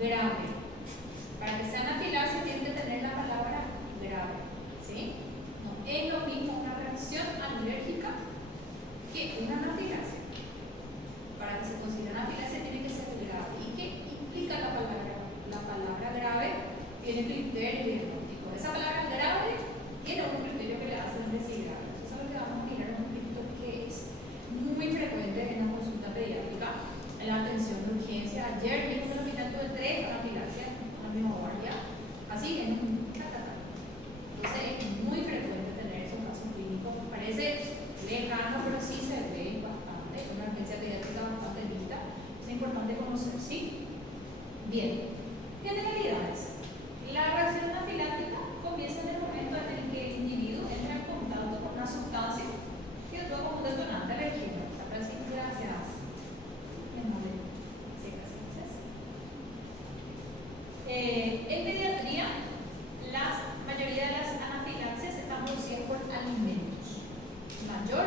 grave. Para que sea anafilaxia tiene que tener la palabra grave, ¿sí? No es lo mismo una reacción alérgica que una anafilaxia. Para que se considere anafilaxia tiene que ser grave. ¿Y qué implica la palabra? La palabra grave tiene criterio diagnóstico. Esa palabra grave tiene un criterio que le hace decir grave. Eso es lo que vamos a mirar en un poquito, que es muy frecuente en la consulta pediátrica, en la atención de urgencia. Ayer vimos un hospital de 3 anafilaxias, una pneumonia, así en un catarro. Entonces es muy frecuente tener esos casos clínicos. Parece lejano, pero sí se ve bastante. Es una urgencia pediátrica bastante lista. Es importante conocer, ¿sí? Bien. Generalidades. La reacción anafiláctica comienza en el momento en el que el individuo entra en contacto con una sustancia que actúa como un detonante alérgico. Gracias. En pediatría, la mayoría de las anafilaxias están producidas por alimentos. Mayor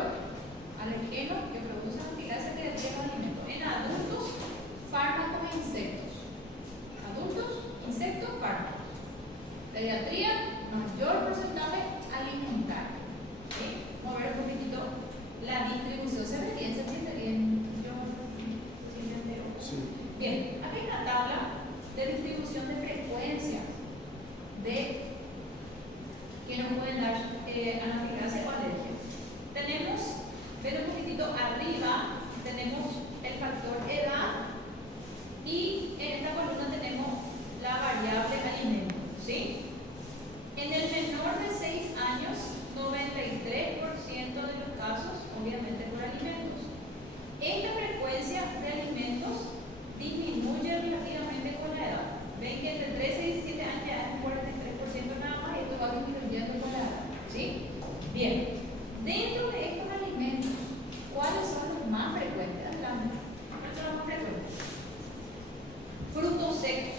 alergeno que produce anafilaxia pediatría por alimentos. En adultos, fármacos e insectos. Adultos, insectos, fármacos. Pediatría, mayor porcentaje alimentario. ¿Sí? Vamos a ver un poquitito la distribución. ¿Se ve bien? ¿Se entiende bien? Yo sí me entero. Sí. Bien, aquí hay una tabla de distribución de frecuencia de que nos pueden dar anafilaxia o alergia. Tenemos, ven un poquitito arriba, tenemos el factor edad y en esta columna tenemos la variable alimento, ¿sí? En el menor de 6 años, 93% de los casos, obviamente por alimentos. Esta frecuencia de alimentos disminuye relativamente con la edad. Ven que entre 13 y 17 años ya es un 43% nada más, y esto va disminuyendo con la edad, ¿sí? Bien, dentro de estos alimentos, ¿cuáles son los más frecuentes? ¿Cuáles son los más frecuentes? Frutos secos,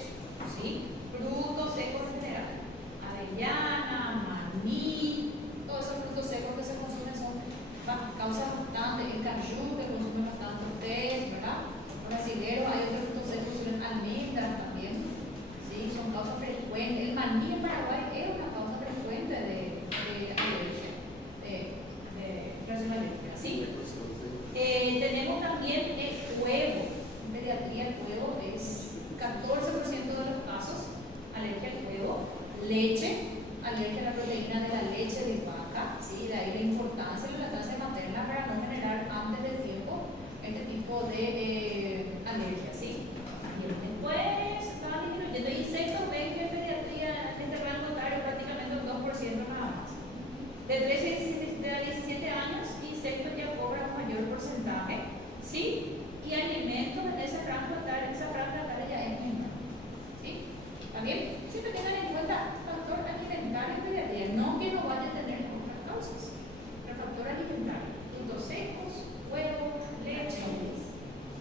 ¿sí? Frutos secos en general. Avellana, maní, todos esos frutos secos que se consumen causan bastante. El cayú que consume bastante ustedes, ¿verdad? Brasilero, hay otros frutos secos que consumen almendras también, ¿sí? Son causas frecuentes. El maní en Paraguay es una causa frecuente de alergia, de reacción alérgica, ¿sí? Tenemos también el huevo. En pediatría el huevo es 14% de los casos alergia al huevo. Leche, alergia a la proteína de la leche de vaca, ¿sí? De ahí la importancia de la lactancia materna para no generar antes del tiempo este tipo de alergia, ¿sí? Después estaban incluyendo insectos. Ven que en pediatría en este rango etario prácticamente un 2% nada más. De 13 a 17 años, insectos ya cobran un mayor porcentaje, ¿sí? Y alimentos en ese rango etario, esa franja etaria ya es menor, ¿sí? ¿Está bien? Siempre tengan en cuenta el factor alimentario en pediatría, no que no vaya a tener otras causas. El factor alimentario, frutos secos, huevos, leche,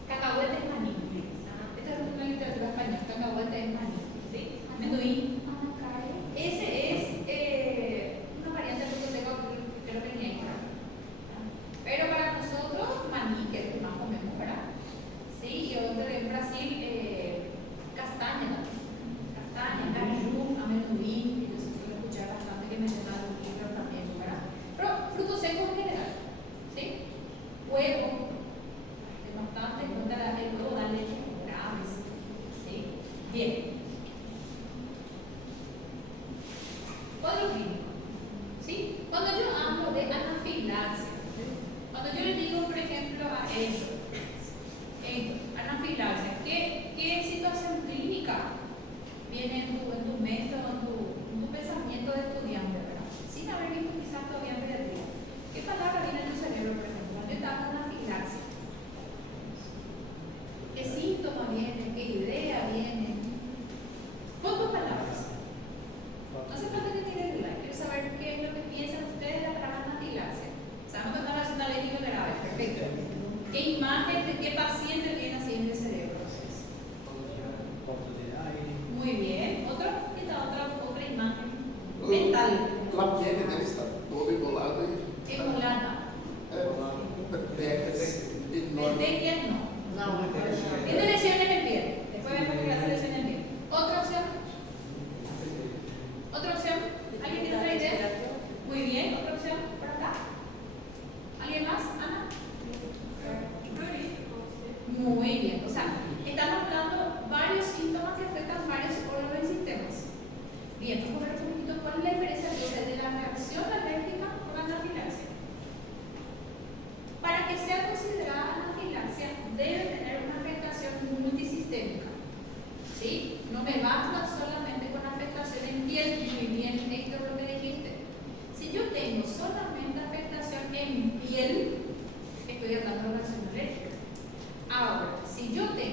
cacahuete, maní. Esta es una literatura española, cacahuete es maní, ¿sí? Amendoín. Ese es una variante de fruto seco que creo que ni hay por acá. Pero para nosotros, maní, que es el que más comemos, ¿verdad? Sí, y otro en Brasil, castaña, cayú, amendoín, que yo se suele escuchar bastante que mencionan los libros también, ¿verdad? Pero frutos secos en general, ¿sí? Huevo, es bastante, el huevo da leche graves, ¿sí? Bien. Cuadro clínico, ¿sí? Cuando yo hablo de anafilaxia, cuando yo le digo, por ejemplo, a esto, anafilaxia, ¿qué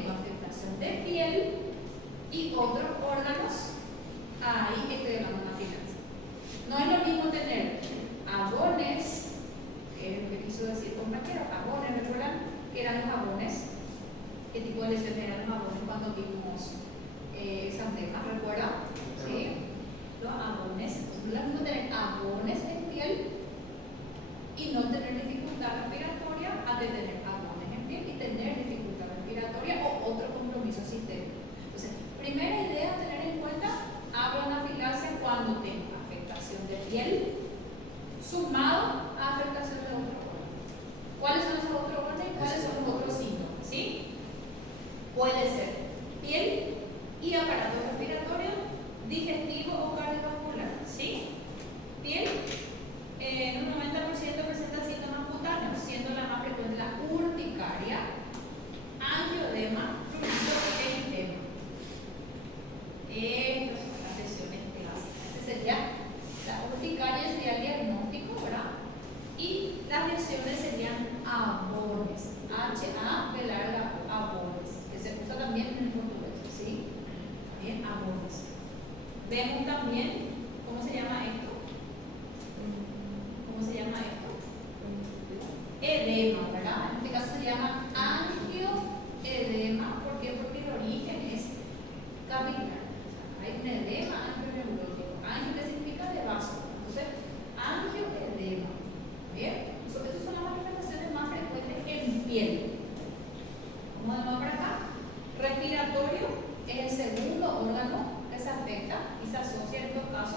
tengo afectación de piel y otros órganos, ahí estoy hablando de anafilaxia. No es lo mismo tener abones, que es lo que quiso decir compañero, abones, ¿recuerdan que eran los abones? ¿Qué tipo de lesiones eran los abones cuando vimos exantemas? ¿Recuerdan? ¿Sí? Los abones. Entonces, no es lo mismo tener abones en piel y no tener dificultad respiratoria a de tener abones en piel y tener dificultad respiratoria o otro compromiso sistémico. Entonces, primera idea a tener en cuenta, hablo de anafilaxia cuando tengo afectación de piel sumado a afectación de otro órgano. ¿Cuáles son esos otros órganos y cuáles son los otros síntomas? ¿Sí? Puede ser piel y aparato respiratorio, digestivo o cardiovascular. ¿Sí? Piel en un 90% presenta síntomas cutáneos, siendo la más frecuente la urticaria, angioedema, prurito e edema. Estas son las lesiones clásicas. Este sería la urticaria, sería el diagnóstico, ¿verdad? Y las lesiones serían abones, H-A, B larga, abones, que se usa también en el portugués, ¿sí? Bien, abones. Vemos también, ¿cómo se llama esto? ¿Cómo se llama esto? Edema, ¿verdad? En este caso se llama angioedema. ¿Por qué? Porque el origen es capilar. O sea, hay un edema angioneurológico. Angio, ¿qué significa? De vaso. Entonces, angioedema. ¿Bien? Esas son las manifestaciones más frecuentes en piel. Vamos de nuevo para acá. Respiratorio es el segundo órgano que se afecta y se asocia en estos casos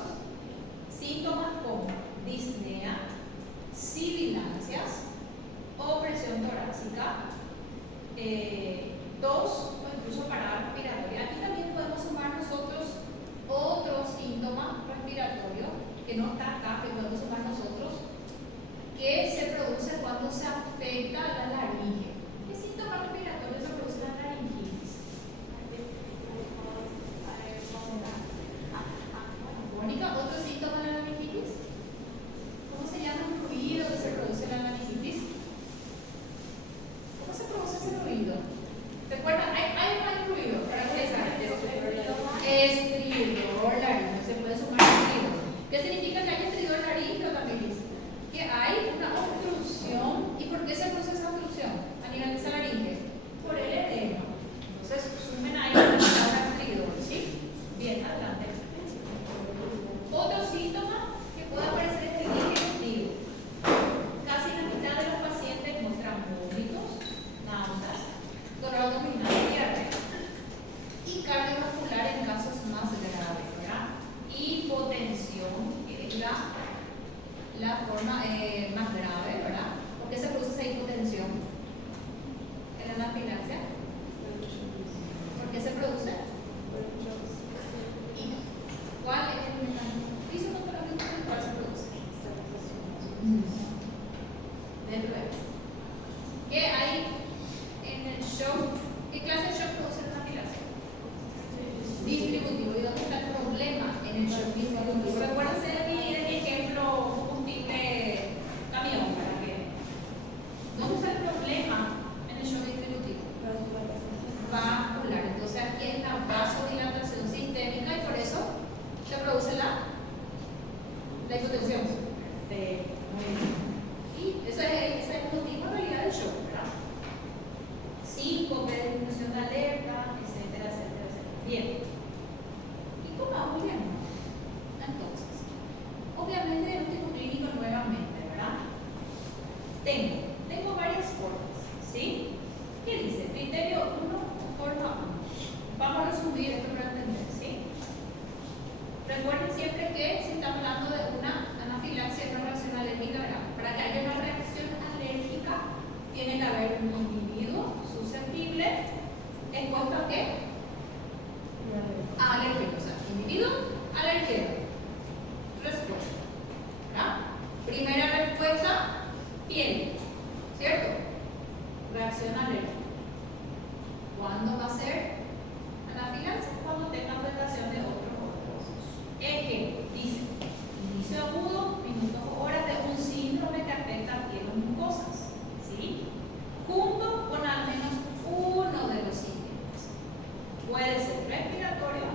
puede ser respiratorio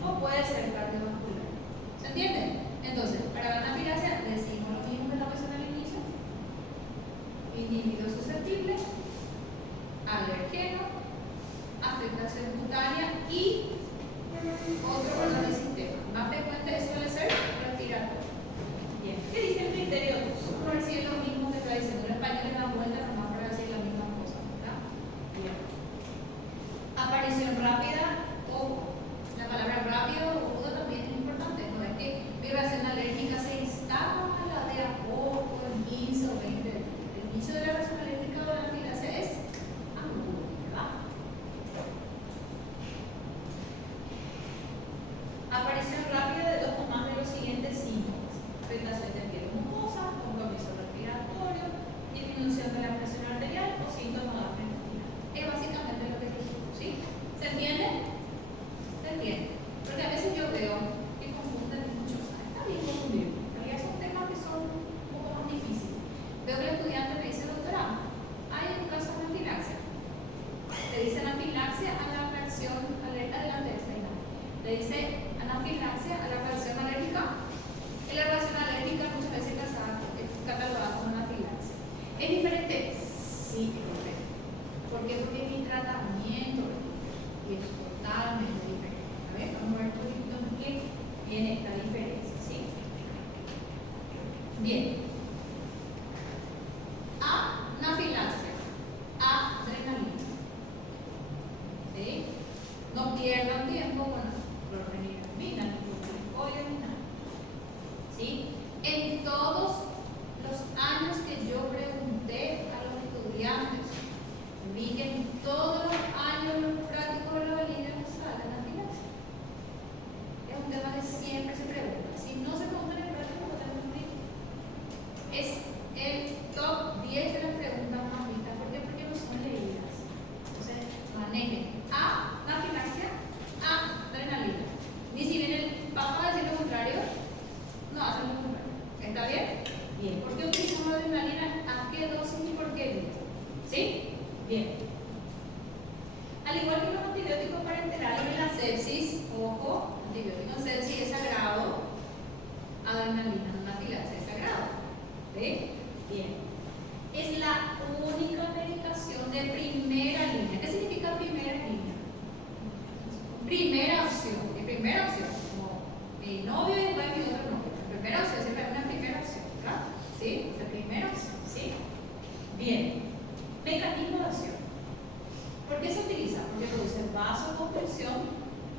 o puede ser cardiovascular. ¿Se entiende? Entonces, para la anafilaxia decimos lo mismo que la mencioné al inicio: individuo susceptible, alergeno, afectación cutánea y otro órgano del sistema. Más frecuente suele ser respiratorio. Bien, ¿qué dice el criterio 2? Por decir lo mismo que está diciendo en español, en la vuelta nomás para decir la misma cosa, ¿verdad? Bien. Aparición rápida, ojo. La palabra rápido o agudo también es importante. No es que mi reacción alérgica se instala de a poco, en 15 o 20 días. El inicio de la reacción alérgica o de la anafilaxia es agudo, ¿verdad? Aparición rápida de dos o más de los siguientes síntomas: afectación de piel mucosa, compromiso respiratorio, disminución de la presión arterial o síntomas de apnea. Es básicamente lo que dijimos, ¿sí? ¿Se entiende? ¿Se entiende? Porque a veces yo veo que confunden mucho. Está bien confundir, pero ya son temas que son un poco más difíciles. Veo que el estudiante me dice: doctora, hay un caso de anafilaxia. Le dice anafilaxia a la reacción alérgica delante de esta imagen. Le dice anafilaxia a la reacción alérgica. En la reacción alérgica muchas veces es catalogada como anafilaxia. ¿Es diferente? Sí, es correcto. ¿Por qué? Porque es mi tratamiento y es totalmente diferente. A ver, vamos a ver en qué viene esta diferencia, ¿sí? Bien. Anafilaxia, adrenalina. ¿Sí? No pierdan tiempo con clorfenilamina, ni nada. ¿Sí? En todos los años que yo pregunté a los estudiantes, vi que en todos los años los prácticos de la línea salen anafilaxia. Es un tema que siempre se pregunta. Si no se pregunta en el práctico, lo tenemos que ir. Es el top 10 de las preguntas más vistas. ¿Por qué? Porque no son leídas. Entonces, manejen anafilaxia, adrenalina. Ni si viene el papá a decir lo contrario, no hacen lo contrario. ¿Está bien? Bien. ¿Por qué utilizamos la adrenalina? ¿A qué dosis y por qué? ¿Sí? Bien. Al igual que los antibióticos parenterales en la sepsis, ojo, antibiótico en sepsis es sagrado, adrenalina en anafilaxia es sagrado. ¿Sí? Bien. Es la única medicación de primera línea. ¿Qué significa primera línea? Primera opción. ¿Y primera opción? Como mi novio y después mi otro novio. Primera opción, siempre hay una primera opción, ¿verdad? ¿Sí? Es la primera opción, ¿sí? Bien. Mecanismo de acción. ¿Por qué se utiliza? Porque produce vasoconstricción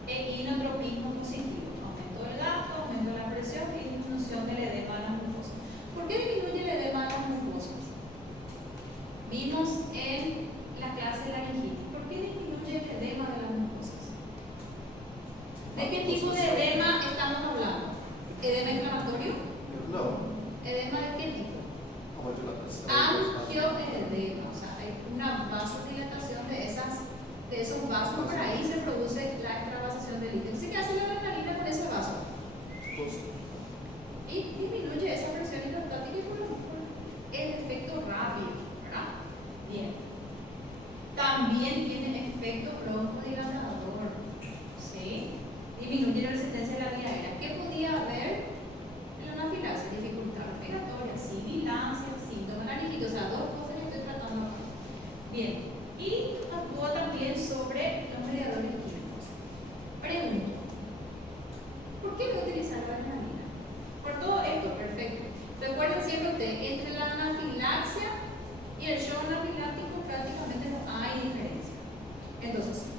e inotropismo positivo. Aumento del gasto, aumento de la presión y disminución del edema de las mucosas. ¿Por qué disminuye el edema de las mucosas? Vimos en la clase de laringitis. ¿Por qué disminuye el edema de las mucosas? ¿De qué tipo de edema estamos hablando? ¿Edema inflamatorio? No. ¿Edema de qué tipo? Angioedema. O sea, hay una vasodilatación de esos vasos, por ahí se produce la extravasación de líquido. ¿Sí que hace la adrenalina con ese vaso? Y disminuye esa presión hidrostática y por el efecto rápido, ¿verdad? Bien. También tiene efecto broncodilatador, ¿sí? Disminuye la resistencia a la vía aérea. ¿Qué podía haber en la anafilaxia? Dificultad respiratoria, sibilancia, síntomas laringitis, o sea, dos cosas que estoy tratando acá. Bien. Y actúa también sobre los mediadores químicos. Pregunto, ¿por qué no utilizar la adrenalina? Por todo esto, perfecto. Recuerden siempre ustedes, entre la anafilaxia y el shock anafiláctico prácticamente no hay diferencia. Entonces,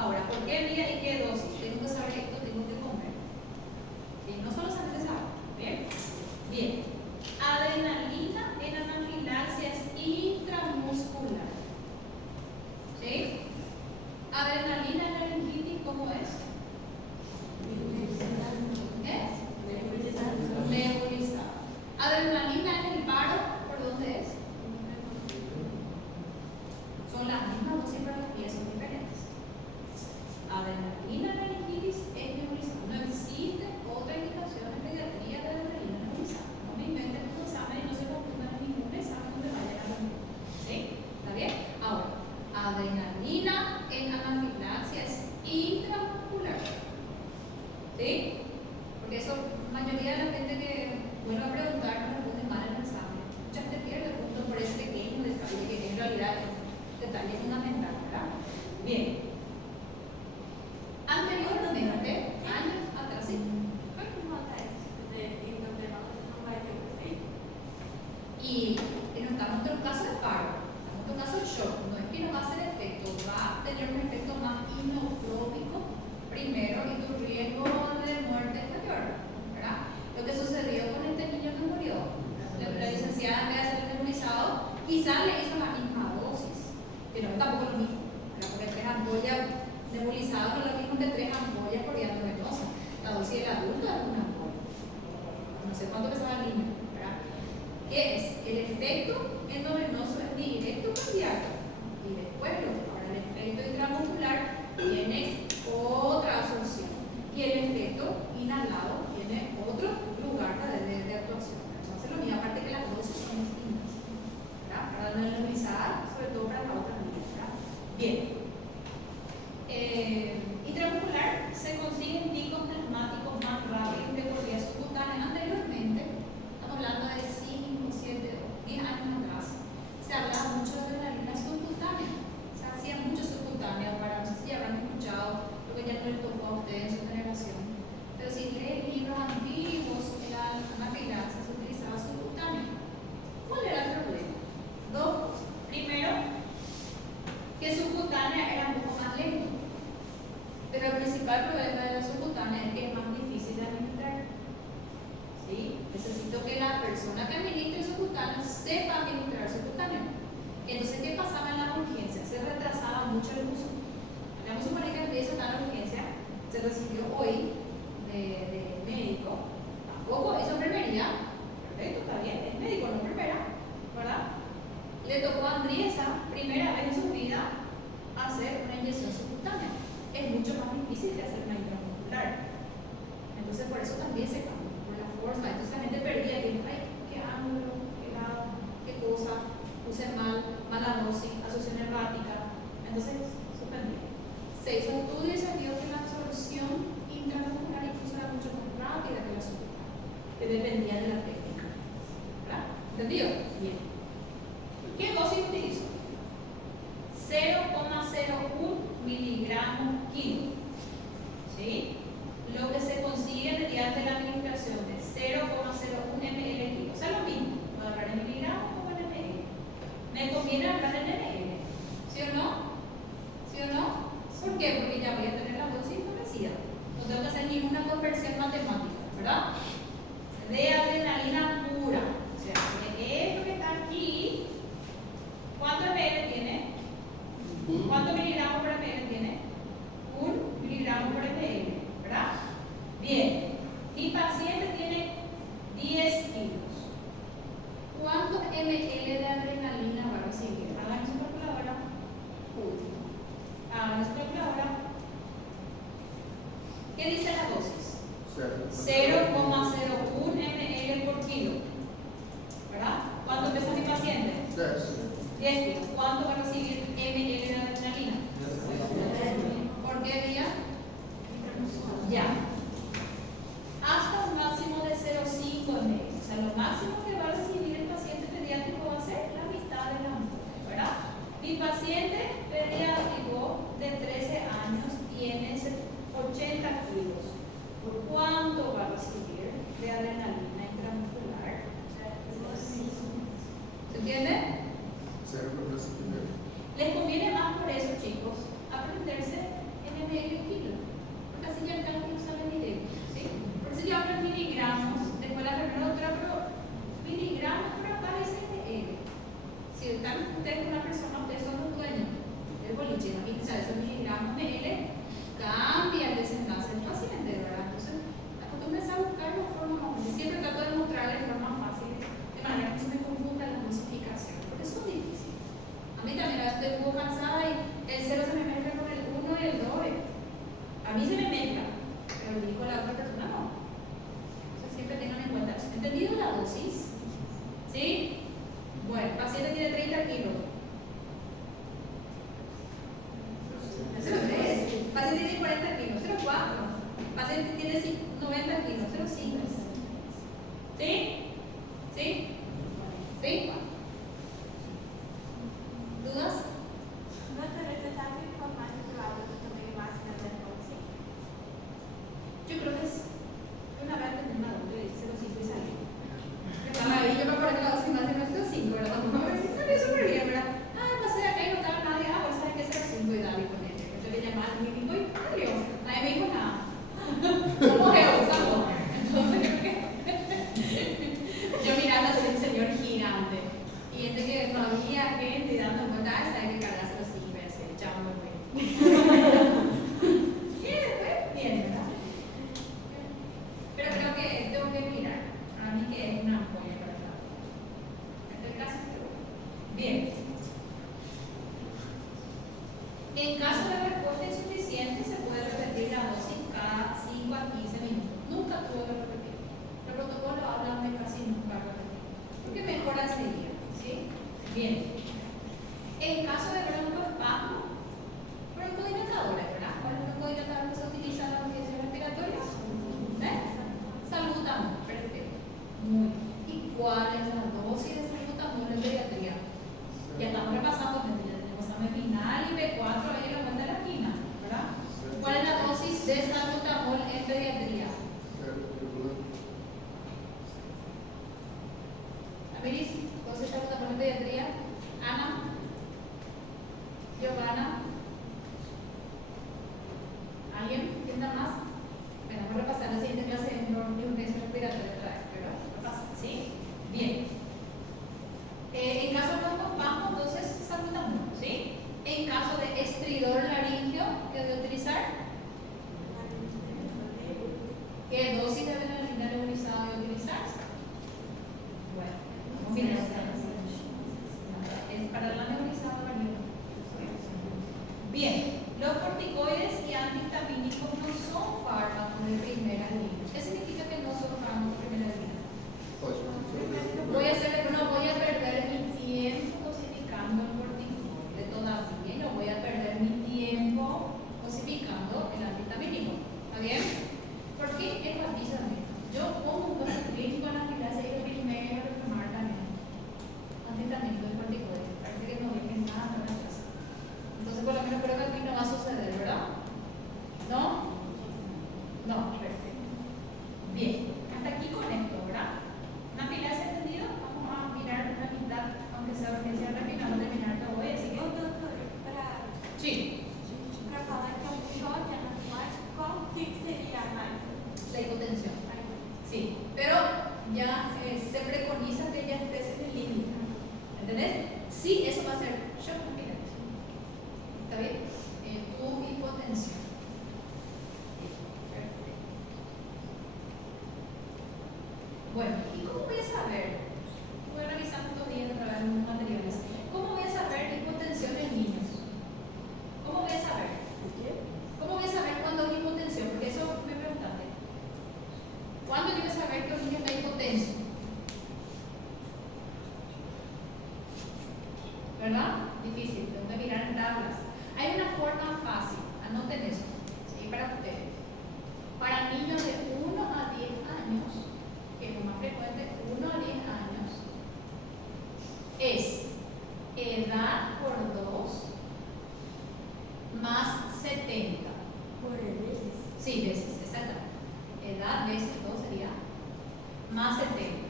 Ahora, ¿por qué vía y qué dosis? Tengo que saber esto, tengo que comer. ¿Sí? No solo sangre sabe. ¿Bien? Bien. Adrenalina en anafilaxia es intramuscular. ¿Sí? Adrenalina en laringitis, ¿cómo es? Nebulizada. Adrenalina en el paro, ¿por dónde es? Son las mismas dosis, pero las vías son diferentes. Adrenalina en laringitis es nebulizada. No existe otra indicación en pediatría de adrenalina nebulizada. No me inventen un examen y no se confundan en ningún examen donde vayan a dormir. ¿Sí? ¿Está bien? Ahora, adrenalina en anafilaxia es intramuscular. ¿Sí? Porque eso, la mayoría de la gente que vuelve a preguntar no responde mal en el examen. Mucha gente pierde puntos por ese pequeño detalle que en realidad es un detalle fundamental, ¿verdad? Bien. Anteriormente, años atrás, sí. Y no estamos en un caso de paro, estamos en un caso de shock. No es que no va a hacer efecto, va a tener un efecto más inotrópico primero y tu riesgo de muerte es mayor, ¿verdad? Lo que sucedió con este niño que murió, la licenciada en vez de ser nebulizado, quizás le hizo la misma dosis, pero tampoco es lo mismo, ¿verdad? Porque 3 ampollas nebulizadas no es lo mismo que 3 ampollas por día endovenosa. La dosis del adulto es una ampolla. No sé cuánto pesaba el niño, ¿verdad? ¿Qué es? El efecto endovenoso es directo cardíaco y después ahora el efecto intramuscular tiene otra absorción y el efecto inhalado tiene otro lugar de actuación. Entonces lo mismo, aparte que las dosis son distintas, ¿verdad? Para no nebulizar, sobre todo para la otra vía, ¿verdad? Bien. Intramuscular se consiguen picos plasmáticos más rápidos que por vía subcutánea. Anteriormente, estamos hablando de 5, 7, 10 años atrás, se hablaba mucho de adrenalina subcutánea. Se hacía mucho subcutáneo para, no sé si habrán escuchado, lo que ya no les tocó a ustedes en su generación. Pero si leen libros antiguos, en la anafilaxia se utilizaba subcutáneo. ¿Cuál era el problema? Dos cosas. Primero, que subcutánea era un poco más lento. Pero el principal problema de la subcutánea es que es más difícil de administrar. ¿Sí? Necesito que la persona que administre subcutáneo sepa administrar subcutáneo. Entonces, ¿qué pasaba en la urgencia? Se retrasaba mucho el uso. Vamos a suponer que empieza a la urgencia, se recibió hoy de médico, tampoco es enfermería, perfecto, está bien, es médico, no enfermera, ¿verdad? Le tocó a Andriesa, primera vez en su vida, hacer una inyección subcutánea. Es mucho más difícil que hacer una intramuscular. Entonces, por eso también se cambió, por la forma. Entonces, la gente perdía tiempo. Ay, qué ángulo, qué lado, qué cosa, puse mal, mala dosis, asociación errática. Entonces, suspendí. Se hizo un estudio y se vio que la absorción intramuscular incluso era mucho más rápida que la subcutánea, que dependía de la técnica. ¿Verdad? ¿Entendido? Bien. ¿Qué dosis utilizo? 0,01 miligramos kilo. ¿Sí? Lo que se consigue mediante la administración de 0,01 ml kilo. O sea, lo mismo. ¿Puedo hablar en miligramos o en ml? ¿Me conviene hablar en ml? ¿Sí o no? ¿Sí o no? ¿Por qué? Porque ya voy a tener la dosis establecida. No tengo que hacer ninguna conversión matemática, ¿verdad? De adrenalina pura. O sea, de esto que está aquí, ¿cuánto ml tiene? ¿Cuántos miligramos por ml tiene? 1 miligramo por ml, ¿verdad? Bien. Mi paciente tiene 10 kilos. ¿Cuántos ml de adrenalina va a recibir? Hagan su calculadora. Hagan su calculadora. ¿Qué dice la dosis? 0,01 ml por kilo. ¿Verdad? ¿Cuánto pesa mi paciente? 10 kilos. ¿Cuánto va a recibir ml de adrenalina? ¿Por qué vía? Ya. Hasta un máximo de 0,5 ml. O sea, lo máximo que va a recibir el paciente pediátrico va a ser la mitad de la ampolla, ¿verdad? Mi paciente pediátrico de 13 años tiene 80 kilos. ¿Por cuánto va a recibir? A mí se me mezcla, pero el hijo de la otra persona no. Entonces siempre tengan en cuenta eso. ¿Entendido la dosis? ¿Sí? Bueno, el paciente tiene 30 kilos. 0,3. El paciente tiene 40 kilos. 0,4. El paciente tiene 90 kilos. 0,5. ¿Sí? ¿Sí? ¿Sí? ¿Dudas? Yo creo que es una vez de una doble de 0,5 y salió. Yo me acuerdo que la dosis más de nuestro 5, ¿verdad? Salió súper bien, ¿verdad? Pasé acá y no estaba nadie. Pues sabes que es 0,5 y David con ella. Yo le llamaba al médico y salió. Nadie me dijo nada. ¿Cómo que usamos? Entonces, yo mirando así el señor gigante. Y gente que no había gente dando vueltas, sabe que cargas así y me hace, chao, me voy. Bien, ¿verdad? Pero creo que tengo que mirar. Para mí que es una apoyo para el lado. En el caso es bien. En caso de respuesta insuficiente, se puede repetir la dosis cada 5 a 15 minutos. Nunca tuve que repetir. El protocolo habla de casi nunca repetir. Porque mejora enseguida. ¿Sí? Bien. En caso de broncoespasmo, broncodilatadores, ¿verdad? ¿Cuál es el broncodilatador que se utiliza en las infecciones respiratorias? Salbutamol, perfecto. Muy bien. ¿Y cuál es la dosis de salbutamol en pediatría? Ya estamos repasando, ya tenemos examen final y B4 ahí en la vuelta de la esquina, ¿verdad? ¿Cuál es la dosis de salbutamol en pediatría? Amiris, dosis de salbutamol en pediatría. Ana, Giovanna, ¿alguien? ¿Quién da más? Bueno, vamos a repasar la siguiente clase de infección respiratoria otra vez, ¿verdad? Repasa, ¿sí? Bien. En caso de broncoespasmo, entonces salbutamol, ¿sí? En caso de estridor laringio, ¿qué debe utilizar? ¿Qué dosis de adrenalina nebulizada debe utilizarse? Bueno, vamos a mirar. Es para la nebulizada varíola. Bien, los corticoides y antihistamínicos no son fármacos de primera línea. ¿Qué significa que no son fármacos de primera línea? No voy a perder mi tiempo dosificando el corticoide todavía, no voy a perder mi tiempo dosificando el antihistamínico. ¿Está bien? ¿Por qué enfatizan esto? Yo pongo un caso clínico en la clase y lo primero que tomar también antihistamínico del corticoide. Parece que no dejen nada en la clase. Entonces, por lo menos creo que aquí no va a suceder, ¿verdad? ¿No? No, perfecto. Bien, hasta aquí con esto, ¿verdad? ¿Una fila se ha entendido? Vamos a mirar la mitad, aunque sea urgencia rápida, no terminar todo hoy, así que... Sí. Para falar que é um choque anafilático, qual que seria mais? La hipotensión. Sí, pero ya se preconiza que ya estés en el límite. ¿Entendés? Sí, eso va a ser shock anafiláctico. ¿Está bien? Tu hipotensión. Perfecto. Bueno, ¿y cómo voy a saber? Voy a revisar estos días otra vez los materiales. ¿Cómo voy a saber hipotensión en niños? ¿Cómo voy a saber? ¿Cómo voy a saber cuándo es hipotensión? Porque eso me preguntaste. ¿Cuándo yo voy a saber que un niño está hipotenso? ¿Verdad? Difícil, tengo que mirar en tablas. Hay una forma fácil, anoten eso, ¿sí? Para ustedes. Para niños de 1 a 10 años, que es lo más frecuente, 1 a 10 años, es edad por 2 más 70. Por veces. Sí, veces, exactamente. Edad veces 2 sería más 70.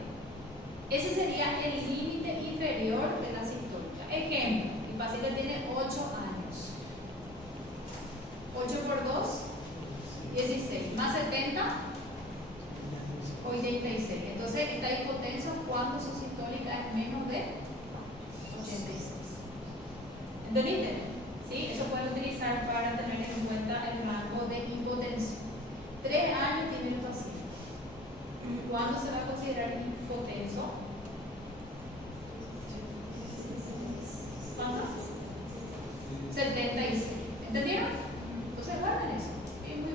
Ese sería el límite inferior de la sistólica. Ejemplo, el paciente tiene 8 años. 8 por 2, 16. Más 70, 86. Entonces está hipotenso cuando su sistólica es menos de 86. ¿Entendiste? ¿Sí? Eso puede utilizar para tener en cuenta el rango de hipotensión. 3 años tiene el paciente. ¿Cuándo se va a considerar hipotenso? ¿Cuánto? 76. ¿Entendieron? Entonces guarden eso. Es muy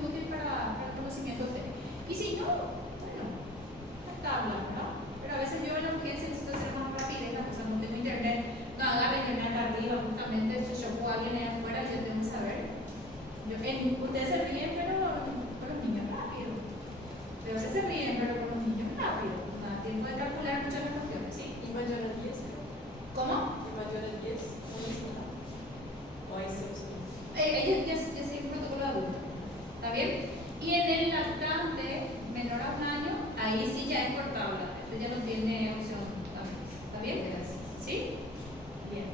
Ustedes se ríen, pero los niños rápido. Pero a veces se ríen, pero con los niños rápido. Tienen que calcular muchas cuestiones, ¿sí? ¿Y mayor a 10? ¿Cómo? ¿Y mayor a 10? ¿Cómo es eso? ¿O hay excepción? Ella sigue un protocolo de adulto. ¿Está bien? Y en el lactante menor a 1 año, ahí sí ya es por tabla. Este ya no tiene opción también. ¿Está bien? ¿Sí? Bien.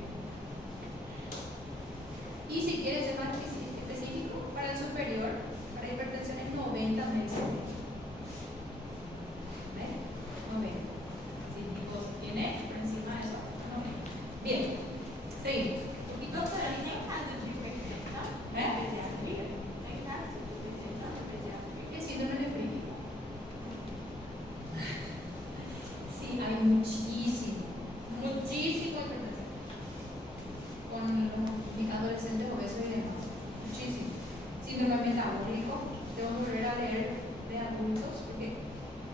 Y si quieres ser más específico, para el superior, para hipertensión es 90 meses. ¿Ven? 90. Si tipo tiene por encima de eso, 90. Bien. Seguimos. Doctora, ¿y hay cáncer de hipertensa? ¿Hay cáncer de hipertensa? ¿Qué síndrome nefrítico? Sí, hay muchísimo hipertensión. Con mis adolescentes obesos y demás. Muchísimo. Síndrome metabólico. Tengo que volver a leer de adultos porque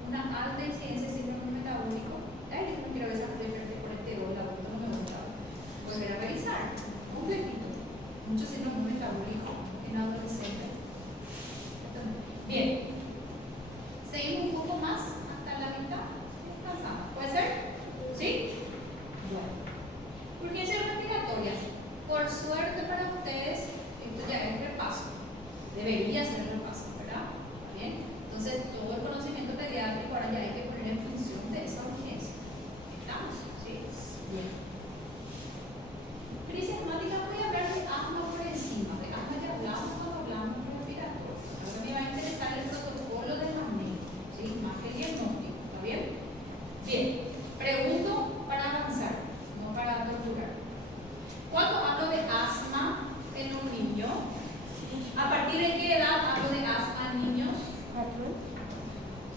una alta incidencia de síndrome metabólico. Ay, yo no quiero ver esa de colesterol, la adulto no me gusta. Volver a revisar. Un poquito. Mucho síndrome metabólico en adolescentes. Bien. Seguimos un poco más hasta la mitad. Descansamos. ¿Puede ser? ¿Sí? Bueno. Urgencias respiratorias. Por suerte para ustedes, esto ya es repaso. Debería ser repaso, ¿verdad? Bien. Entonces, todo el conocimiento pediátrico ahora ya hay que poner en función de esa urgencia. ¿Estamos? ¿Sí? Bien. Crisis asmática, voy a hablar de asma por encima. De asma ya hablamos cuando hablamos de respiratorio. Ahora me va a interesar el protocolo de manejo, ¿sí? Más que el diagnóstico. ¿Está bien? Bien. Pregunto para avanzar, no para torturar. ¿Cuándo hablo de asma en un niño? ¿A partir de qué edad hablo de asma en niños?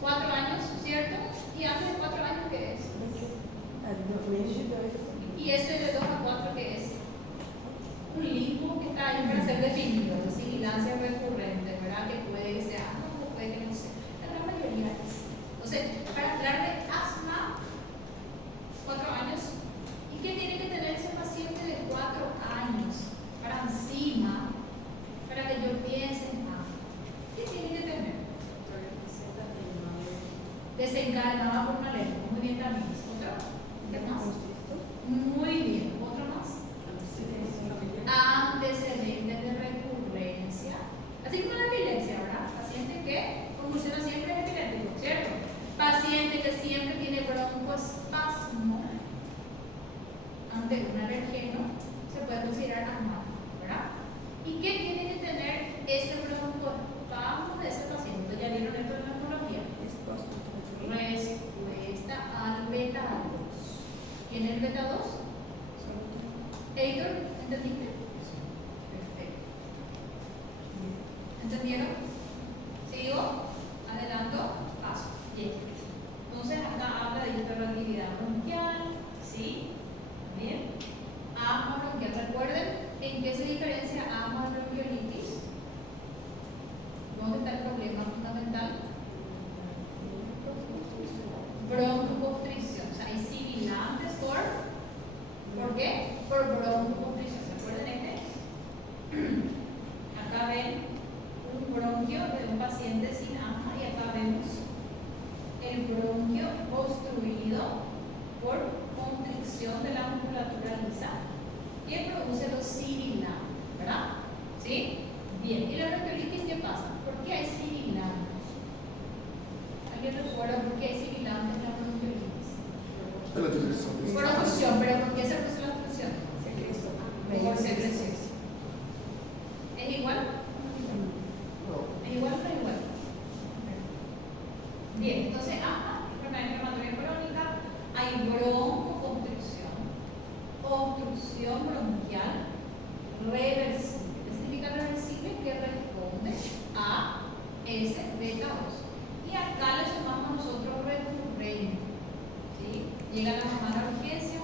4 años, ¿cierto? ¿Y antes de 4 años qué es? ¿Y ese de 2 a 4 qué es? Un limbo que está ahí para ser definido, sibilancia recurrente, ¿verdad? Que puede que sea asma o puede que no sea. La gran mayoría es. Entonces, para hablar de asma, 4 años, ¿y qué tiene que tener ese paciente de 4 años para encima, para que yo piense en asma? ¿Qué tiene que tener? Desencadenada por una lengua. Muy bien, también. ¿Otro? ¿Qué más? Muy bien. ¿Otro más? Antecedentes de recurrencia. Así como la epilepsia, ¿verdad? Paciente que convulsiona siempre es epiléptico, ¿cierto? Paciente que siempre tiene broncoespasmo ante un alergeno, se puede considerar asmático, ¿verdad? ¿Y qué tiene que tener ese broncoespasmo de ese paciente? ¿Ya vieron esto en la neurología? Respuesta al beta 2. ¿Quién es el beta 2? Heitor, ¿entendiste? Perfecto. ¿Entendieron? ¿Sigo? Adelanto, paso. Bien. Entonces acá habla de hiperactividad bronquial, ¿sí? Bien. Asma bronquial. ¿Recuerden en qué se diferencia asma de bronquiolitis? ¿Dónde está el problema fundamental? Broncoconstricción. O sea, hay sibilantes ¿por qué? Por broncoconstricción. ¿Se acuerdan este? Acá ven un bronquio de un paciente sin asma y acá vemos el bronquio obstruido por constricción de la musculatura lisa que produce los sibilantes, ¿verdad? ¿Sí? Bien. ¿Y la bronquiolitis qué pasa? ¿Por qué hay sibilantes? ¿Alguien recuerda por qué hay sibilantes en la bronquiolitis? Por obstrucción, pero ¿por qué se produce la obstrucción? Por secreción. ¿Es igual? ¿Es igual o no es igual? Bien, entonces, enfermedad inflamatoria crónica, hay broncoconstricción, obstrucción bronquial reversible. ¿Qué significa reversible? Que responde a ese beta 2. Y acá le sumamos nosotros recurrente. ¿Sí? Llega la mamá a la urgencia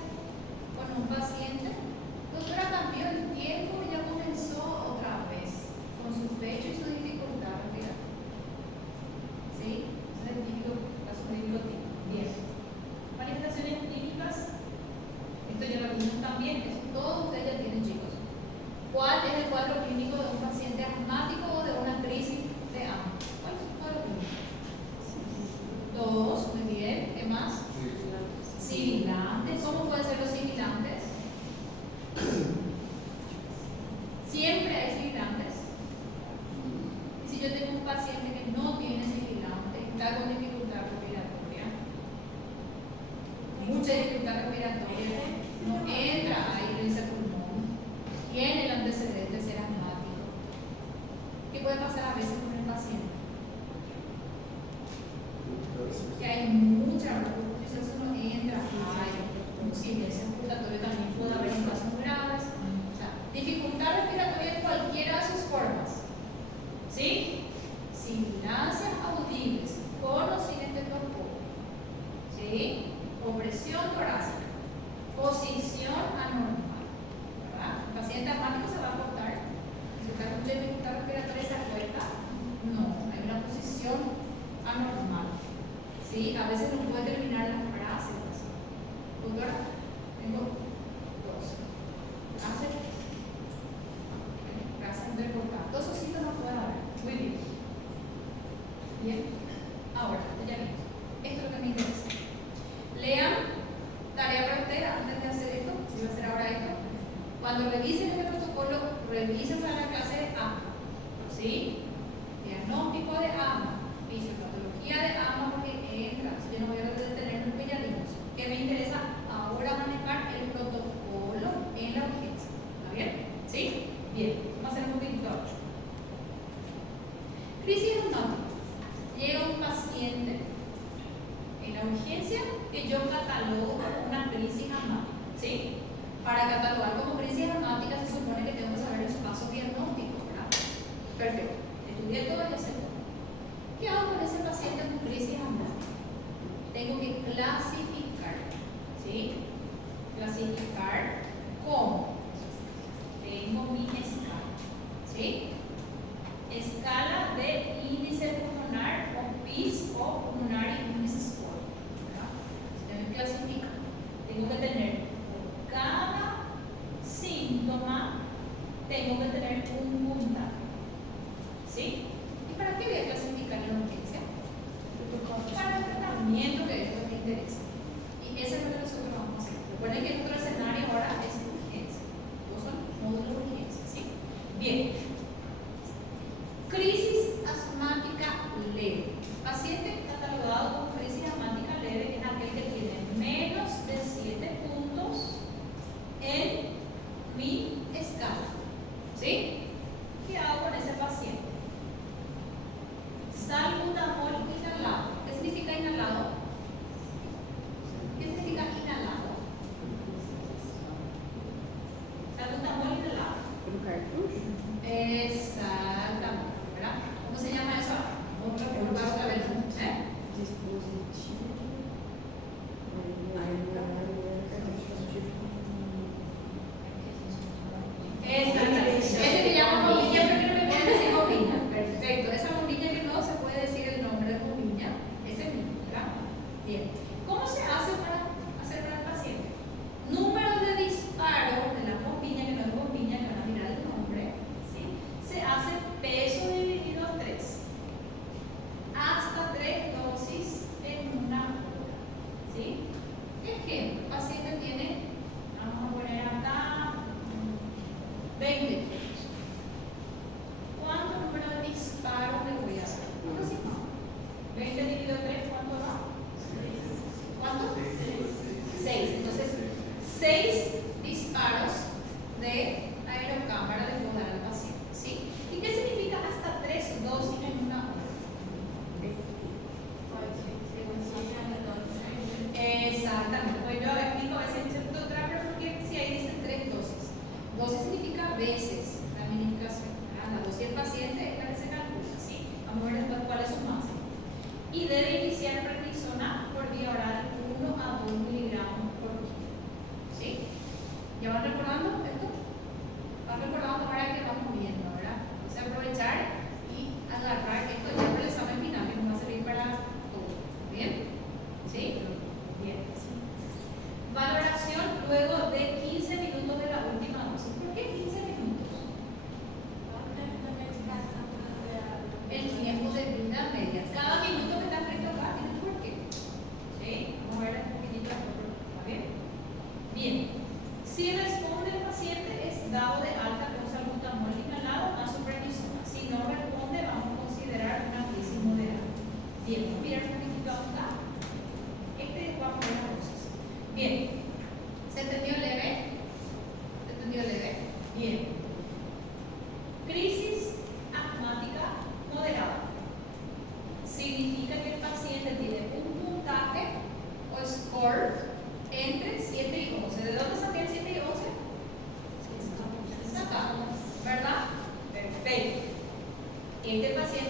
con un paciente. Doctora, cambió el tiempo y ya comenzó otra vez con su pecho y su dificultad respiratoria. ¿Sí? Ese es el típico caso clínico típico. Bien. Manifestaciones clínicas. Esto ya lo vimos también. Eso todos ustedes ya tienen, chicos. ¿Cuál es el cuadro clínico de un paciente asmático paciente que no tiene sibilante, está con dificultad respiratoria, mucha dificultad respiratoria, no entra aire en ese pulmón, tiene el antecedente de ser asmático. ¿Qué puede pasar a veces con el paciente? Que hay mucha repercusión, no entra aire, silencio respiratorio también puede haber en casos graves. O sea, dificultad respiratoria en cualquiera de sus formas. ¿Sí? Sibilancias audibles, con o sin estetoscopio. ¿Sí? Opresión torácica, posición anormal. ¿Verdad? El paciente asmático se va a acostar. Si está con mucha dificultad respiratoria, se acuesta. No, hay una posición anormal. ¿Sí? A veces no puede terminar la frase. Doctora, tengo dos. Hace. Frase entrecortada. Dos o síntomas puede haber. Muy bien. Bien. Ahora, ya vimos. Esto es lo que me interesa. Lean, tarea para ustedes antes de hacer esto. Si va a hacer ahora esto. Cuando revisen este protocolo, revisen para la clase de asma. ¿Sí? Diagnóstico de asma. Fisiopatología de asma, porque entra. Si yo no voy a detener los peñaditos. ¿Qué me interesa? Ahora manejar el protocolo en la urgencia. ¿Está bien? ¿Sí? Bien. Vamos a hacer un poquito ahora. Crisis asmática. Llega un paciente en la urgencia que yo catalogo como una crisis asmática. ¿Sí? Para catalogar como crisis asmática se supone que tengo que saber los pasos diagnósticos, ¿verdad? Perfecto. Estudié todo y sé todo. ¿Qué hago con ese paciente con crisis asmática? Tengo que clasificar. ¿Sí? Clasificar cómo. Tengo mi escala. ¿Sí? Escala de índice pulmonar o PIS o Pulmonary Índice Score. ¿Verdad? Tengo que clasificar. Tengo que tener por cada síntoma, tengo que tener un puntaje. ¿Sí? ¿Y para qué voy a clasificar en la urgencia? Para el tratamiento que esto me interesa. Y eso es lo que nosotros vamos a hacer. Recuerden que nuestro escenario ahora es urgencia. Todos son módulos de urgencia. ¿Sí? Bien. Crisis asmática leve. Paciente catalogado como crisis asmática leve es aquel que tiene menos de 7 puntos en mi escala. ¿Sí? ¿Qué hago con ese paciente? Salbutamol inhalado. ¿Qué significa inhalado? ¿Qué significa inhalado? Salbutamol inhalado. ¿Un cartucho? Exactamente, ¿verdad? ¿Cómo se llama eso? Vamos a recordar otra vez. Dispositivo. Exactamente. Ese que llama bombilla, pero que no me pueden decir bombilla. Perfecto. Esa bombilla que no se puede decir el nombre de bombilla, ese mismo, ¿verdad? Bien. ¿Cómo se hace para hacer para el paciente? Número de disparo de la bombilla, que no es bombilla, que van a mirar el nombre, ¿sí? Se hace peso dividido 3. Hasta 3 dosis en una hora. ¿Sí? Ejemplo, el paciente tiene, vamos a poner acá, 20 kilos. ¿Cuánto número de disparos le voy a dar? Aproximado. 20 dividido 3, ¿cuánto da? ¿Cuánto? 6. Entonces, 6 disparos de aerocámara le puedo dar al paciente. ¿Sí? ¿Y qué significa hasta 3 dosis en una hora? Exactamente. Pues yo explico a veces, doctora, pero porque si ahí dicen 3 dosis. Dosis significa veces la administración. La dosis del paciente es la que se calcula, ¿sí? Vamos a ver después cuál es su máximo. Y debe iniciar prednisona por vía oral 1 a 2 miligramos por kilo. ¿Sí? ¿Ya van recordando esto? Van recordando ahora que vamos viendo, ¿verdad? Entonces aprovechar y agarrar esto ya por el examen final que nos va a servir para todo. ¿Bien? ¿Sí? Bien. Valoración luego de 15 minutos de la última dosis. ¿Por qué 15 minutos? El tiempo de vida media. Cada minuto que está frente a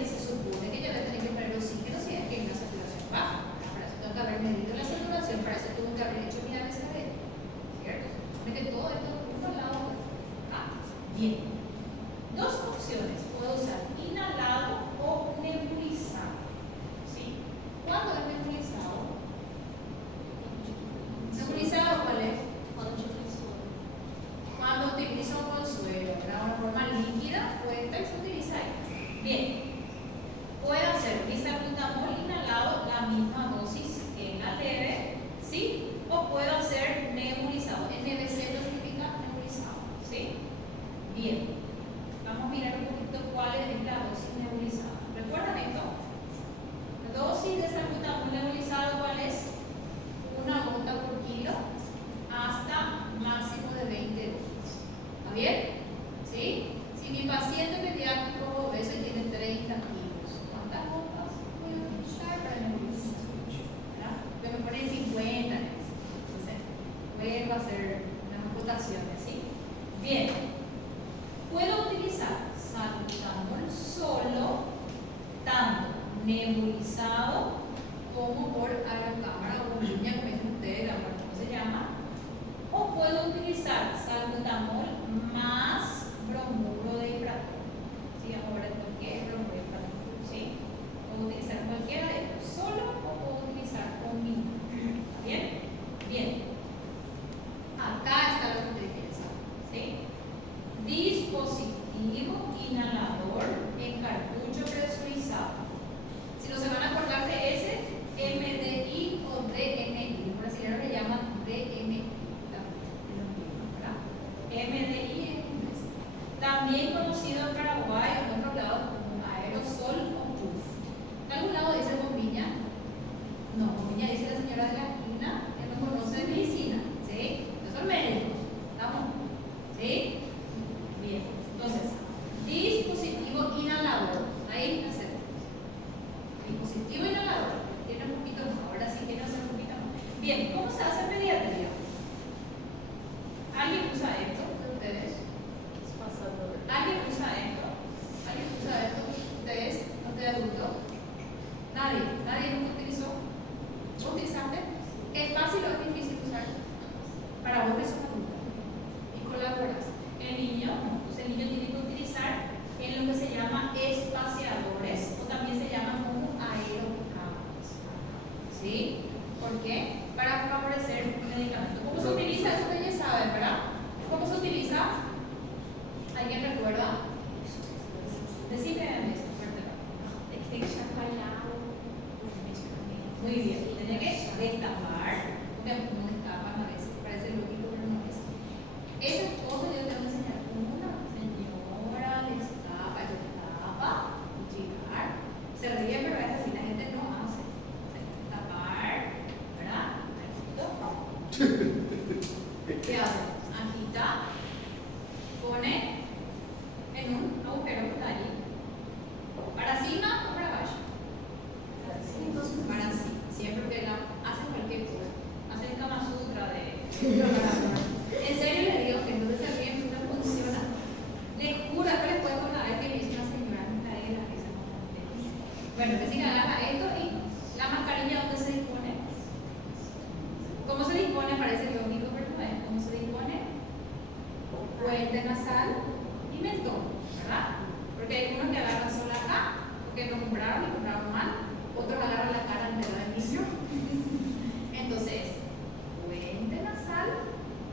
se supone que yo voy a tener que poner oxígeno si es que hay una saturación baja. Para eso tengo que haber medido la saturación, para eso tengo que haber hecho mi ABCD, ¿cierto? Se supone que todo esto uno al lado de otro. Bien. Dos opciones. Puedo usar inhalado o nebulizado. ¿Sí? ¿Cuándo es nebulizado? ¿Nebulizado cuál es? Cuando utilizo un consuelo, ¿verdad? Una forma líquida, pues se utiliza ahí. Bien. Puedo hacer bisalbutamol inhalado, la misma dosis que en la leve, ¿sí? O puedo hacer nebulizado. NBC no significa nebulizado, ¿sí? Bien. Vamos a mirar un poquito cuál es la dosis nebulizada. ¿Recuerdan esto? La dosis de salbutamol nebulizado, ¿cuál es? Una gota por kilo hasta máximo de 20 gotas. ¿Está bien? ¿Sí? Si mi paciente pediátrico obeso tiene 30 kilos, ¿cuántas gotas voy a utilizar para nebulizar? ¿Verdad? Yo me ponen 50 en eso. Entonces, vuelvo a hacer unas votaciones, ¿sí? Bien. Puedo utilizar salbutamol solo, tanto nebulizado como por aerocámara o bombilla, como dicen ustedes, ¿cómo se llama? O puedo utilizar salbutamol más bromuro de hidratón. ¿Sí? Ahora, ¿qué es bromuro de hidratón? ¿Sí? Puedo utilizar cualquiera de ellos solo o puedo utilizar combinado. ¿Está bien? Bien. Acá está lo que ustedes quieren saber. ¿Sí? Dispositivo inhalador en cartucho presurizado. Si no se van a acordar de ese, MDI o DMI. Los brasileños le llaman DMI. ¿Verdad? MDI en inglés. También conocido en Paraguay o en otros lados como aerosol o puff. ¿En algún lado dice bombilla? No, bombilla dice la señora de la esquina que no conoce de medicina. ¿Sí? Yo soy médico. ¿Estamos? ¿Sí? Bien, entonces, dispositivo inhalador. Ahí hacer. Dispositivo inhalador. Tiene un poquito más. Ahora sí quiero hacer un poquito más. Bien, ¿cómo se hace en pediatría? ¿Alguien usa esto de ustedes? ¿Alguien usa esto? ¿Alguien usa esto? ¿Ustedes? ¿Ustedes adultos? Nadie. ¿Nadie nunca utilizó? ¿Vos utilizaste? ¿Es fácil o es difícil usar? Para vos que sos adultos. Y colaboras. El niño, entonces el niño tiene que utilizar en lo que se llama espaciadores o también se llaman como aerocámaras. ¿Sí? ¿Por qué? Para favorecer un medicamento. ¿Cómo se utiliza? Eso ustedes ya saben, ¿verdad? ¿Cómo se utiliza? ¿Alguien recuerda? Decime eso, muy bien, tiene que destapar, porque no destapan a veces, parece lógico, pero no es. Esas cosas yo tengo que enseñar una señora, destapa, girar, se ríe, pero es así, la gente no hace. Destapar, ¿verdad? ¿Qué hace? Agita, pone en un agujero que está allí. ¿Para cima o para abajo? Para sí, siempre que hacen cualquier cosa, hacen Kama Sutra de en serio les digo que entonces se ríen, no funciona. Les juro que les puedo contar que me dice una señora Micaela que se llama. Bueno, que si agarra esto y la mascarilla, ¿dónde se dispone? ¿Cómo se dispone? Parece lógico, pero no es. ¿Cómo se dispone? Puente nasal y mentón, ¿verdad? Porque hay unos que agarran solo acá, porque no compraron y compraron mal. Otros agarran la cara entera del niño. Entonces, puente nasal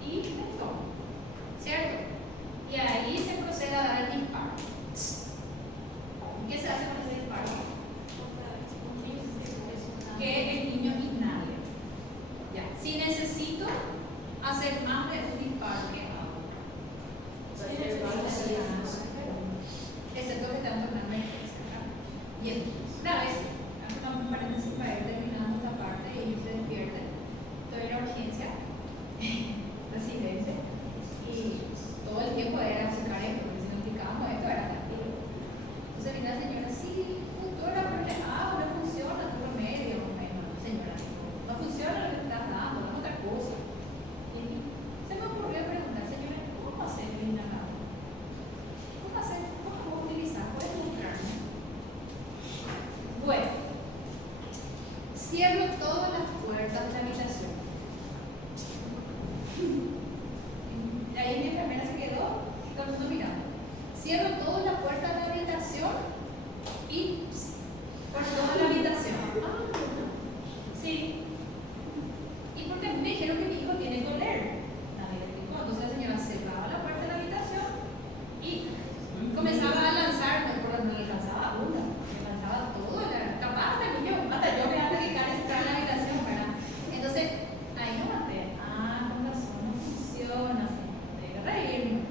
y mentón, ¿cierto? Y ahí se procede a dar el disparo. ¿Qué se hace con ese disparo? Cierro todas las puertas de la habitación. Ahí mi enfermera se quedó y todo el mundo mirando. Cierro todas las puertas de la habitación y por toda la habitación. Sí. ¿Y por qué me dijeron que mi hijo tiene que oler? Nadie le explicó. Entonces la señora cerraba la puerta de la habitación y comenzaba a lanzar, pero no le alcanzaba una, le lanzaba todo, capaz hasta yo me hace que Karen se trae en la habitación, ¿verdad? Entonces, ahí no maté. Con razón, no funciona así. Debe reírme.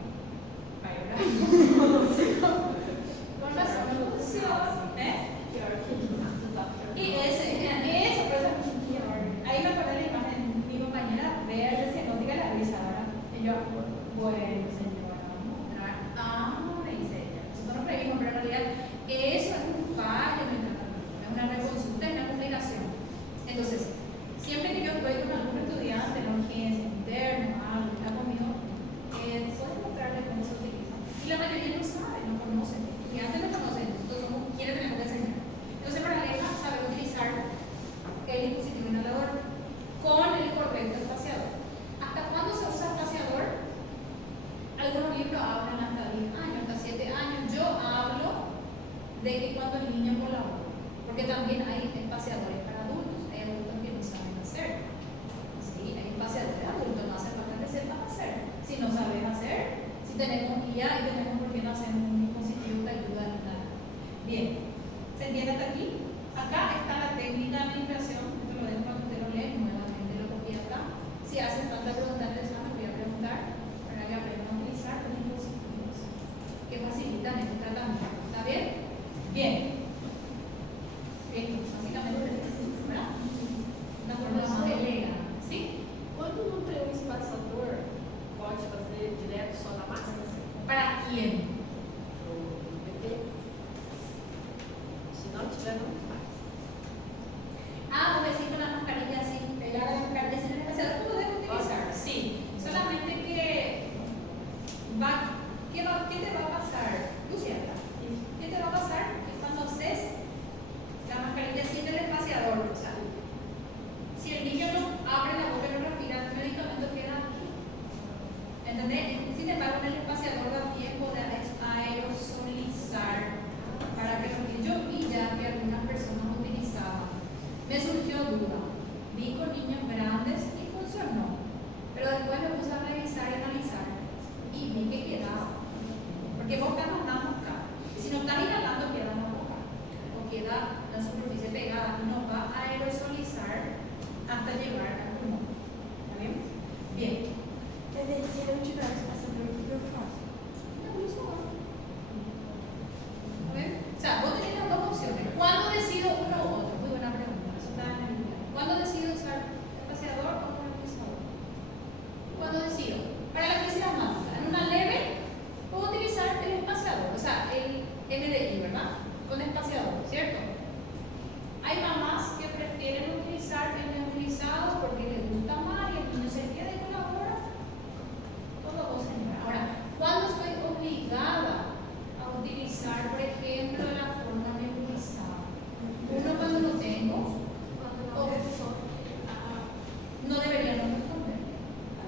Con razón, no funciona. Y eso, pero ahí me acuerdo de la imagen, mi compañera verde, científica, la risa, ¿verdad? Y yo, bueno, señora, vamos a mostrar. Me dice ella. Nosotros nos reímos, pero en realidad eso es un fallo en el tratamiento, es una reconsulta, es una complicación. Entonces, siempre que yo estoy con algún estudiante, en urgencia, interno, algo, está conmigo, puedo mostrarle cómo se utiliza. Y la mayoría no sabe, no conocen. Y antes lo conocen, entonces como quieren tenemos que enseñar. Entonces, para Aleja, saber utilizar el dispositivo inhalador con el correcto espaciador. ¿Hasta cuándo se usa espaciador? Algunos libros hablan hasta 10 años, hasta 7 años. Yo hablo de que cuando el niño colabora, porque también hay espaciadores para adultos, hay adultos que no saben hacer. Sí, hay espaciadores de adultos, no hace falta que sepas hacer. Si no sabes hacer, si tenemos guía y tenemos por qué no hacemos un dispositivo que ayuda a nada. Bien, ¿se entiende hasta aquí? Acá está la técnica de administración, esto lo dejo para que usted lo lea, nuevamente lo copia acá. Si hacen falta preguntar el examen, voy a preguntar para que aprendan a utilizar los dispositivos que facilitan este tratamiento. ¿Está bien? Bien. Esto, básicamente, ¿verdad? Una forma más elegante. ¿Sí? Quando não tem um espaçador, pode fazer direto só na máquina? ¿Para quién? No bebê? Se não tiver, não faz. Un besito con la mascarilla así, pegada a la mascarilla sin el espaciador, tú lo debes utilizar. Sí, solamente que ¿qué te va a pasar? Luciana, ¿qué te va a pasar? Que cuando uses la mascarilla sin el espaciador, o sea, si el niño no abre la boca y no respira, el medicamento queda aquí. ¿Entendés? Sin embargo, en el espaciador da tiempo de aerosolizar para que lo que yo vi ya que algunas personas utilizaban. Me surgió duda. Vi con niños grandes y funcionó. Pero después me puse a revisar y analizar y vi que quedaba. Porque vos estás mandando acá. Y si no estás inhalando, queda en la boca. O queda la superficie pegada y nos va a aerosolizar hasta llegar al pulmón. ¿Está bien? Bien. Quer dizer, se eu tiver espaçador, o que eu faço? No, eso no. ¿Está bien? O sea, vos tenés las dos opciones. ¿Cuándo decido uno u otro? Muy buena pregunta. Eso está en el video. ¿Cuándo decido usar espaciador o nebulisador? ¿Cuándo decido? Para la crisis asmática, en una leve, puedo utilizar el espaciador, o sea, el MDI, ¿verdad? Con espaciador, ¿cierto? Hay mamás que prefieren utilizar el nebulizado porque les gusta más y el niño se queda y colabora. Todo vos, señora. Ahora, ¿cuándo estoy obligada a utilizar, por ejemplo, la forma nebulizada? Uno, cuando lo tengo, no debería no responder.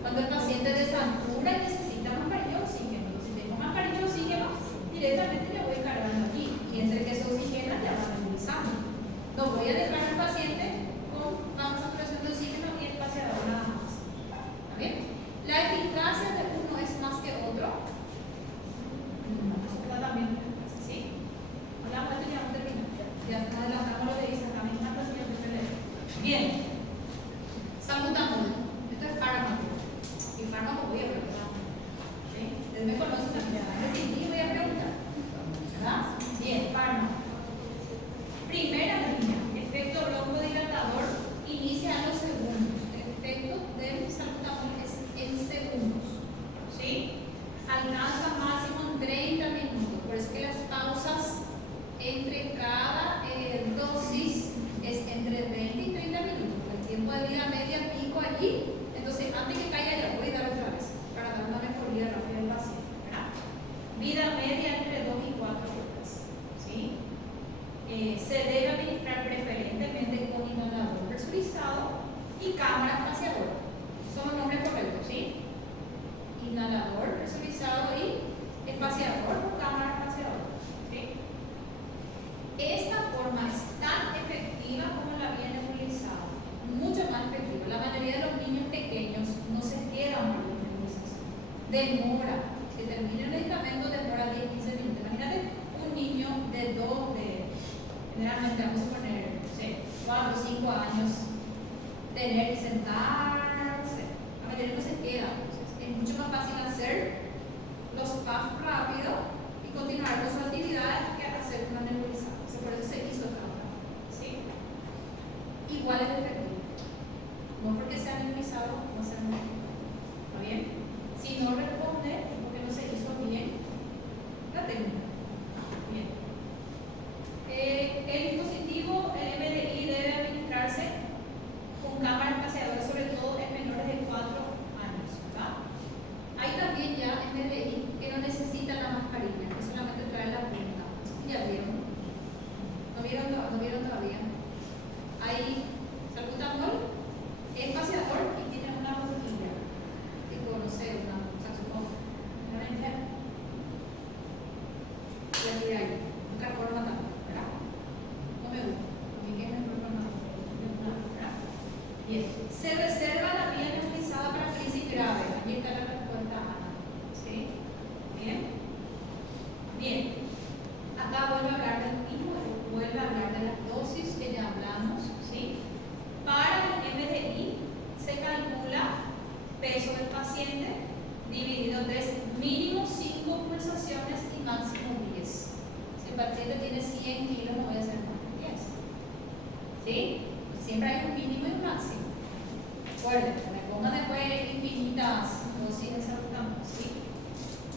Cuando el paciente desatura y necesita mascarilla de oxígeno, si tengo mascarilla de oxígeno, directamente le voy cargando aquí. Y entre que se oxigena, ya va nebulizando. No voy a dejar al paciente con baja saturación de oxígeno y espaciador nada más. ¿Está bien? La eficacia de uno es más que otro. Eso queda también, ¿sí? Hablamos de esto y ya vamos a terminar. Ya adelantamos lo que dice acá, me encanta el señor que lee. Bien. Salbutamol. Esto es fármaco. Y fármaco voy a preguntar. ¿Sí? Ustedes me conocen también. Y voy a preguntar. ¿Verdad? Bien, fármaco. Primera línea. Efecto broncodilatador. Inicia a los segundos. El efecto del salbutamol es en segundos. ¿Sí? Alcanza máximo en 30 minutos. Por eso que las pausas entre cada dosis es entre 20 y 30 minutos. El tiempo de vida media pico allí. Entonces, antes que caiga ya voy a dar otra vez para dar una mejoría rápida al paciente. ¿Verdad? Vida media entre 2 y 4 horas. ¿Sí? Se debe administrar preferentemente con inhalador. presurizado y cámara espaciadora. Son los nombres correctos, ¿sí? Inhalador presurizado y espaciador o cámara espaciadora, ¿sí? Esta forma es tan efectiva como la vía nebulizada, mucho más efectiva. La mayoría de los niños pequeños no se quedan por la nebulización. Demora, que termine el medicamento demora 10-15 minutos. Imagínate un niño generalmente vamos a poner, no sé, 4 o 5 años, tener que sentarse. La mayoría no se queda. Entonces, es mucho más fácil hacer los PAF rápido y continuar con su actividad que hacer una nebulizada. Por eso se hizo cámara, ¿sí? Igual es efectivo. No porque sea nebulizado, no sea muy efectivo. ¿Está bien? Si no responde, es porque no se hizo bien la técnica. Bien. El dispositivo, el MDI, debe administrarse con cámara espaciadora, sobre todo en menores de 4 años, ¿verdad? Hay también ya MDI que no necesitan la mascarilla, que solamente trae la punta. Eso ya vieron. ¿No vieron todavía? Hay salbutamol, es espaciador y tiene una boquilla, tipo, no sé, un saxofón. Realmente, voy a tirar ahí. Otra forma también, ¿verdad? No me gusta. A mí que es mejor forma, ¿verdad? Bien. Se reserva la vía nebulizada para crisis grave. Aquí está la respuesta, Ana. ¿Sí? Bien. Bien. Acá vuelvo a hablar del mismo, vuelvo a hablar de las dosis que ya hablamos, ¿sí? Para el MDI se calcula peso del paciente dividido entre mínimo 5 pulsaciones y máximo 10. Si el paciente tiene 100 kilos, no voy a hacer más de 10. ¿Sí? Siempre hay un mínimo y un máximo. Recuerden, me pongan después infinitas dosis de salbutamol, ¿sí?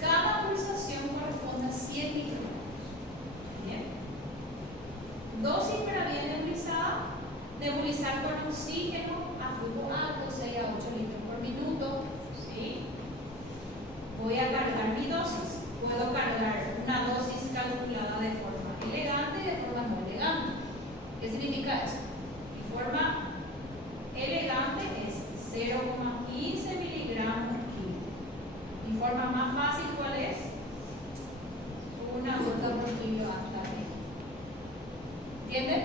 Cada pulsación corresponde a 100 microgramos. Bien. Dosis para vía nebulizada, nebulizar con oxígeno a flujo alto, 6 a 8 litros por minuto. ¿Sí? Voy a cargar mi dosis. Puedo cargar una dosis calculada de forma elegante y de forma no elegante. ¿Qué significa eso? Mi forma elegante es 0,15 miligramos por kilo. Mi forma más fácil, ¿cuál es? Una gota por kilo hasta ahí. ¿Entienden?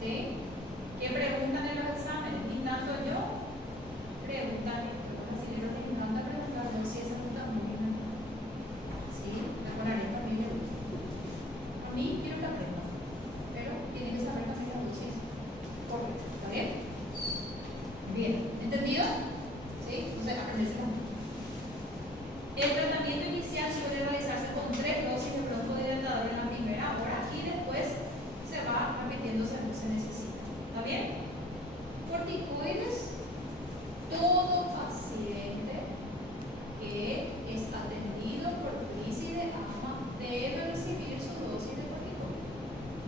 ¿Sí? ¿Qué preguntan en los exámenes? Ni tanto yo. Preguntan esto. Los brasileños me encanta preguntar si esa puta muy bien. ¿Sí? La colareta a mí me gusta. A mí quiero que aprendan. Pero tienen que saber también la dosis. Correcto. ¿Está bien? Bien. ¿Entendido? ¿Sí? Entonces, aprenderse con. El tratamiento inicial suele realizarse con 3 dosis de broncodilatador en la primera hora y después se va repitiendo según se necesita. ¿Está bien? Corticoides. Todo paciente que es atendido por crisis de asma debe recibir su dosis de corticoides.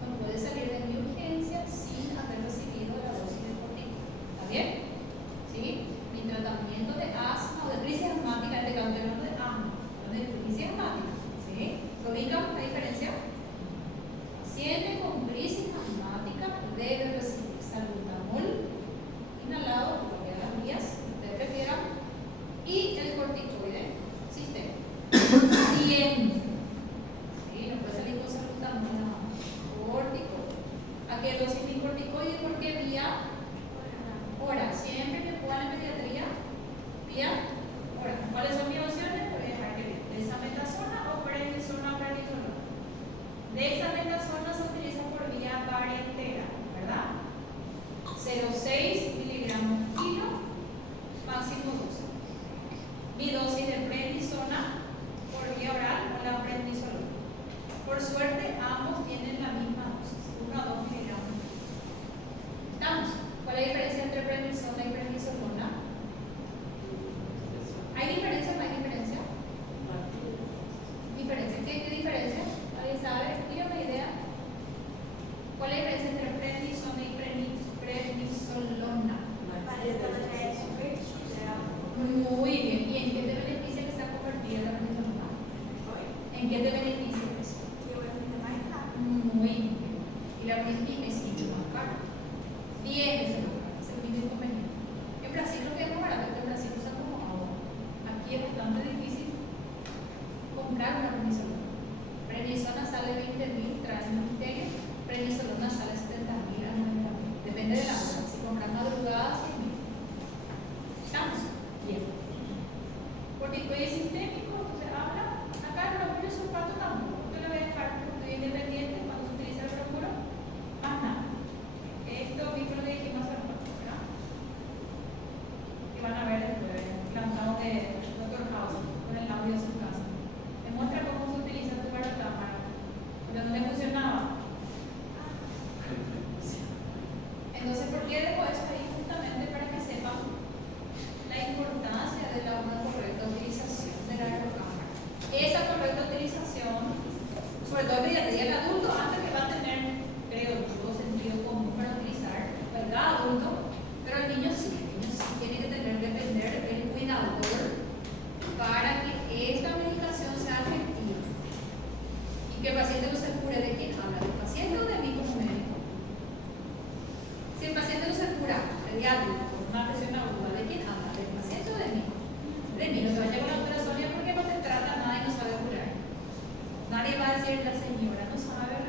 No puede salir de mi urgencia sin haber recibido la dosis de corticoides. ¿Está bien? ¿Sí? Mi tratamiento de asma o de crisis asmática, de cautela de asma, no de crisis asmática. ¿Sí? ¿Se ubican la diferencia? Paciente con crisis asmática debe recibir salbutamol inhalado, por lo que las vías que ustedes prefieran, y el corticoide sistema. Siempre. ¿Sí? No puede salir con salbutamol, no. Corticoide. ¿A qué dosis mi corticoide? ¿Por qué vía? Hora. Siempre que puedan en pediatría, vía hora. ¿Cuáles son mis opciones? Voy a dejar que vean. Desametasona o prednisona o prednisolona. Dexametasona se utiliza por vía varientera, ¿verdad? 0,6 miligramos por kilo, máximo 12. Mi dosis de prednisona por vía oral o la prednisolona. Por suerte, ambos tienen la misma dosis, 1 a 2 miligramos. ¿Estamos? ¿Cuál es la diferencia entre prednisona y prednisolona? ¿Hay diferencia o no hay diferencia? ¿Diferencia? ¿Qué diferencia? ¿Alguien sabe? Dígame una idea. ¿Cuál es la diferencia entre prednisona y prednisolona? Muy bien. ¿Y en qué te beneficia que sea convertida la prednisolona? ¿En qué te beneficia eso? Muy bien. Y la prednisona es mucho más cara. 10 veces más cara. Es el bastante difícil comprar una prednisolona. Prednisona sale 20.000, trae el ministerio. Prednisolona sale 70.000 a 90.000. Depende de la hora. Si compras madrugada, 100.000. ¿Estamos? Bien. Corticoides sistémicos, entonces habla. Acá el bromuro sulfato tampoco. Usted lo ve dejar porque es independiente cuando se utiliza el bromuro. Más nada. Esto mismo lo que dijimos hace rato, ¿verdad? Que van a ver después, plantado de Dr. House con el audio de su casa. Demuestra cómo se utiliza tu cámara. Pero no le funcionaba. Entonces, ¿por qué dejo eso ahí? Justamente para que sepan la importancia de una correcta utilización de la aerocámara. Esa correcta utilización, sobre todo en pediatría, el adulto antes que va a tener, creo yo, sentido común para utilizar, ¿verdad? Adulto, pero el niño sí tiene que depender del cuidador para que esta medicación sea efectiva y que el paciente no se cure. ¿De quién habla? ¿Del paciente o de mí como médico? Si el paciente no se cura, pediátrico, con una presión aguda, ¿de quién habla? ¿Del paciente o de mí? De mí, no se vaya con la doctora Sonia porque no te trata nada y no sabe curar. Nadie va a decir, la señora no sabe